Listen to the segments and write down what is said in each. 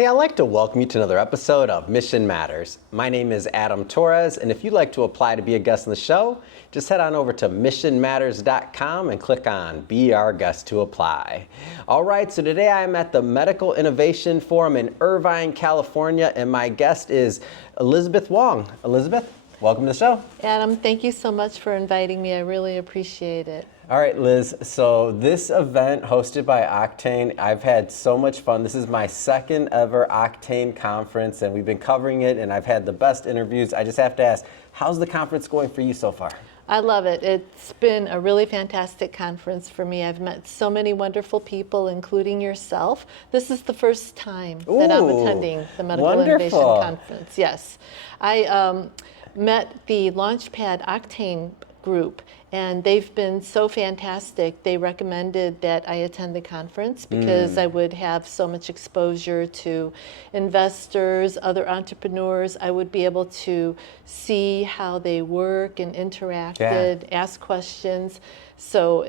Hey, I'd like to welcome you to another episode of Mission Matters. My name is Adam Torres, and if you'd like to apply to be a guest on the show, just head on over to missionmatters.com and click on Be Our Guest to apply. All right, so today I am at the Medical Innovation Forum in Irvine, California, and my guest is Elizabeth Wong. Elizabeth, welcome to the show. Adam, thank you so much for inviting me. I really appreciate it. All right, Liz, so this event hosted by Octane, I've had so much fun. This is my second ever Octane conference, and we've been covering it, and I've had the best interviews. I just have to ask, how's the conference going for you so far? I love it. It's been a really fantastic conference for me. I've met so many wonderful people, including yourself. This is the first time that I'm attending the Medical Innovation Conference. Yes. I met the Launchpad Octane group, and they've been so fantastic. They recommended that I attend the conference because I would have so much exposure to investors, other entrepreneurs. I would be able to see how they work and interacted, ask questions. So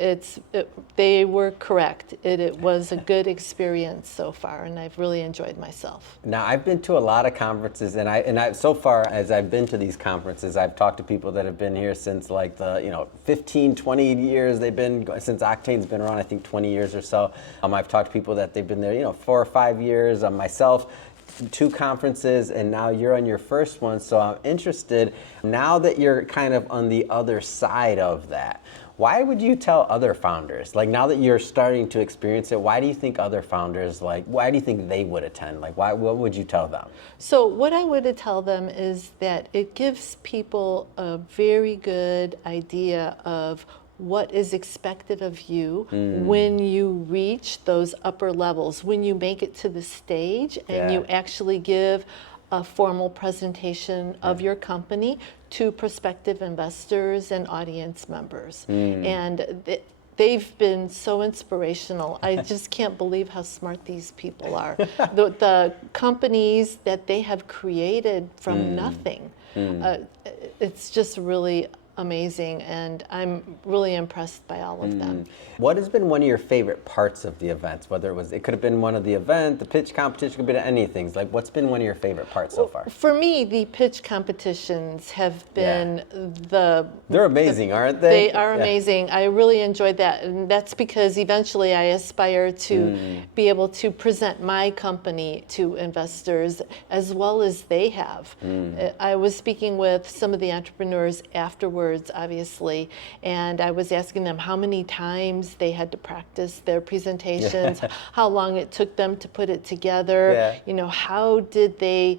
they were correct. It was a good experience so far, and I've really enjoyed myself. Now, I've been to a lot of conferences, and I so far as I've been to these conferences, I've talked to people that have been here since like the 15, 20 years. They've been since Octane's been around, I think 20 years or so. I've talked to people that they've been there 4 or 5 years. Myself, 2 conferences, and now you're on your first one. So I'm interested, now that you're kind of on the other side of that, why would you tell other founders, like now that you're starting to experience it, why do you think other founders, why do you think they would attend? What would you tell them? So what I would tell them is that it gives people a very good idea of what is expected of you when you reach those upper levels, when you make it to the stage and you actually give a formal presentation of your company to prospective investors and audience members. And they've been so inspirational. I just can't believe how smart these people are. The companies that they have created from nothing, it's just really amazing, and I'm really impressed by all of them. What has been one of your favorite parts of the events? It could have been one of the event, the pitch competition, could be anything. What's been one of your favorite parts so far? For me, the pitch competitions have been They're amazing, aren't they? They are amazing. I really enjoyed that, and that's because eventually I aspire to be able to present my company to investors as well as they have. I was speaking with some of the entrepreneurs afterwards, obviously, and I was asking them how many times they had to practice their presentations, how long it took them to put it together, how did they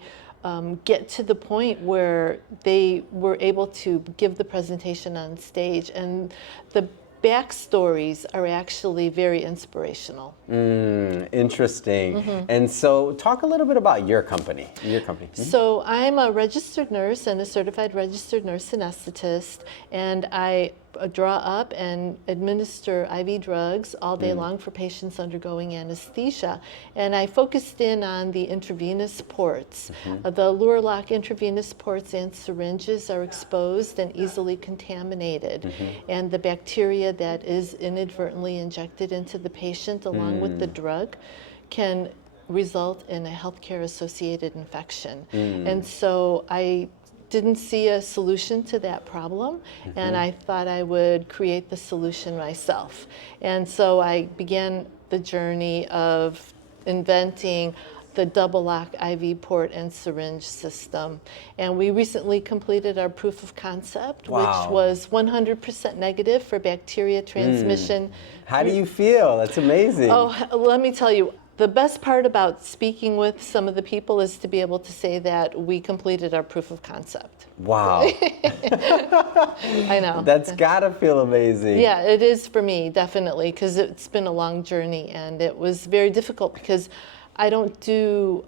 get to the point where they were able to give the presentation on stage. And the backstories are actually very inspirational. Interesting. And so talk a little bit about your company. So I'm a registered nurse and a certified registered nurse anesthetist, and I draw up and administer IV drugs all day long for patients undergoing anesthesia. And I focused in on the intravenous ports. The LureLock intravenous ports and syringes are exposed and easily contaminated. And the bacteria that is inadvertently injected into the patient along with the drug can result in a healthcare associated infection. And so I didn't see a solution to that problem, and I thought I would create the solution myself. And so I began the journey of inventing the DoubleLock IV port and syringe system. And we recently completed our proof of concept, which was 100% negative for bacteria transmission. How do you feel? That's amazing. Oh, let me tell you, the best part about speaking with some of the people is to be able to say that we completed our proof of concept. Wow. I know. That's gotta feel amazing. Yeah, it is for me, definitely, because it's been a long journey, and it was very difficult because I don't do,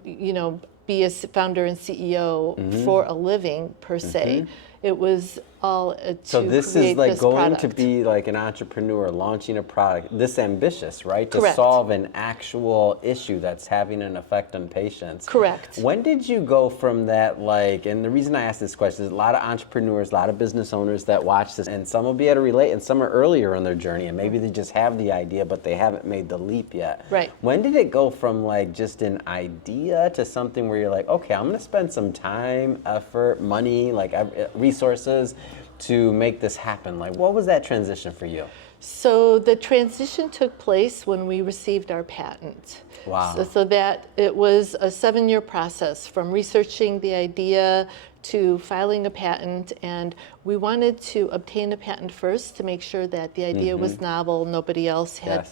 be a founder and CEO for a living per se. it was all So to this create is like this going to product. be like an entrepreneur launching a product this ambitious, right? To Correct. solve an actual issue that's having an effect on patients. Correct. When did you go from that, like, and the reason I ask this question is a lot of entrepreneurs, a lot of business owners that watch this, and some will be able to relate, and some are earlier in their journey, and maybe they just have the idea, but they haven't made the leap yet. Right. When did it go from like just an idea to something where you're like, okay, I'm going to spend some time, effort, money, like resources to make this happen? Like, what was that transition for you? So the transition took place when we received our patent. Wow. So that it was a 7-year process from researching the idea to filing a patent, and we wanted to obtain a patent first to make sure that the idea was novel. Nobody else had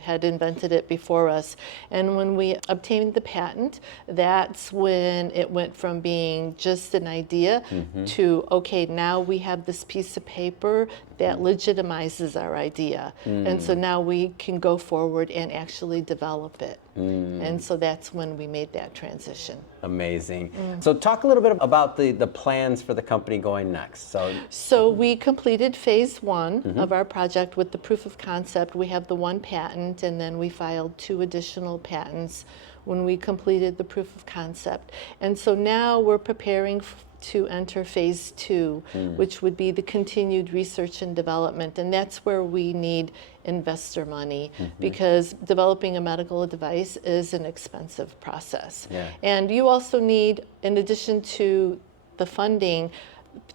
had invented it before us. And when we obtained the patent, that's when it went from being just an idea to, okay, now we have this piece of paper that legitimizes our idea. And so now we can go forward and actually develop it. And so that's when we made that transition. Amazing. So talk a little bit about the plans for the company going next. So we completed phase 1 of our project with the proof of concept. We have the 1 patent, and then we filed 2 additional patents when we completed the proof of concept. And so now we're preparing to enter phase 2, which would be the continued research and development. And that's where we need investor money, because developing a medical device is an expensive process. And you also need, in addition to the funding,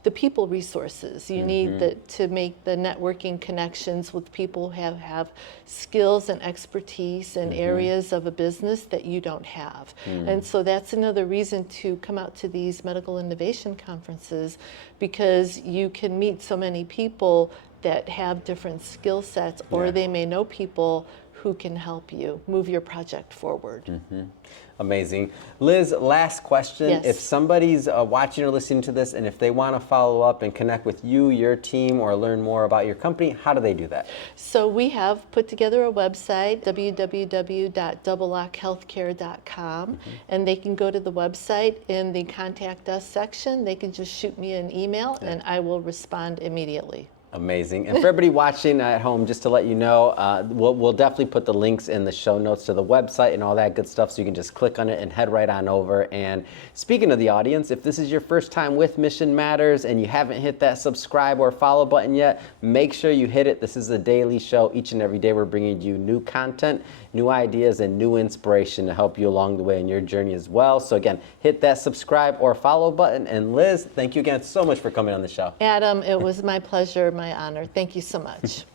the people resources. You need to make the networking connections with people who have skills and expertise in areas of a business that you don't have. And so that's another reason to come out to these medical innovation conferences, because you can meet so many people that have different skill sets, or they may know people who can help you move your project forward. Amazing. Liz, last question. Yes. If somebody's watching or listening to this, and if they want to follow up and connect with you, your team, or learn more about your company, how do they do that? So we have put together a website, www.doublelockhealthcare.com, and they can go to the website. In the Contact Us section, they can just shoot me an email, and I will respond immediately. Amazing. And for everybody watching at home, just to let you know, we'll definitely put the links in the show notes to the website and all that good stuff, so you can just click on it and head right on over. And speaking of the audience, if this is your first time with Mission Matters and you haven't hit that subscribe or follow button yet, make sure you hit it. This is a daily show. Each and every day we're bringing you new content, new ideas, and new inspiration to help you along the way in your journey as well. So again, hit that subscribe or follow button. And Liz, thank you again so much for coming on the show. Adam, it was my pleasure, my honor. Thank you so much.